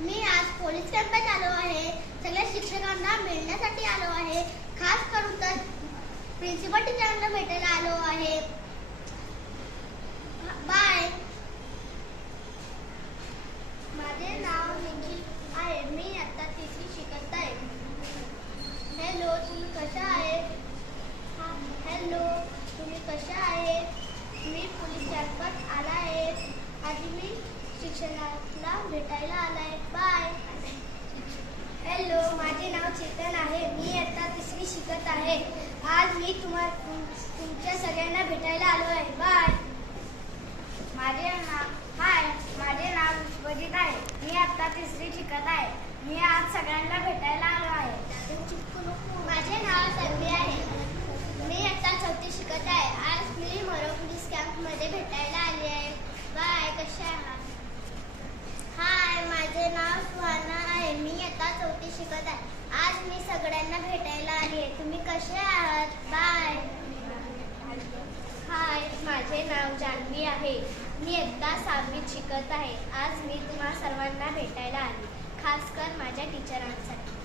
मी आज पोलीस कॅम्पात आलो आहे. सगळ्या शिक्षकांना मिळण्यासाठी आलो आहे. खास करून तर प्रिन्सिपल टीचरांना भेटायला आलो आहे. बाय. माझे नाव निखिल आहे. मी आता तिसरी शिकत आहे. हॅलो, तुम्ही कशा आहे? हॅलो, तुम्ही कशा आहे? मी पोलीस कॅम्पात आला आहे. आधी मी शिक्षकाला भेटायला आलाय. बाय. हॅलो, माझे नाव चेतन आहे. मी आता तिसरी शिकत आहे. आज मी तुमच्या सगळ्यांना भेटायला आलो आहे. बाय. माझे नाव विश्वजित आहे. मी आता तिसरी शिकत आहे. मी आज सगळ्यांना भेटायला आलो आहे. माझे नाव सन्वी आहे. मी आता चौथी शिकत आहे. आज मी मरो पोलीस कॅम्पमध्ये भेटायला आली आहे. बाय. कशा आहात? हाय, माझे नाव सुहाना आहे. मी आता चौथी शिकत आहे. आज मी सगळ्यांना भेटायला आली आहे. तुम्ही कसे आहात? बाय. हाय, माझे नाव जान्हवी आहे. मी आता सहावीत शिकत आहे. आज मी तुम्हा सर्वांना भेटायला आली, खास कर माझ्या टीचरांसाठी.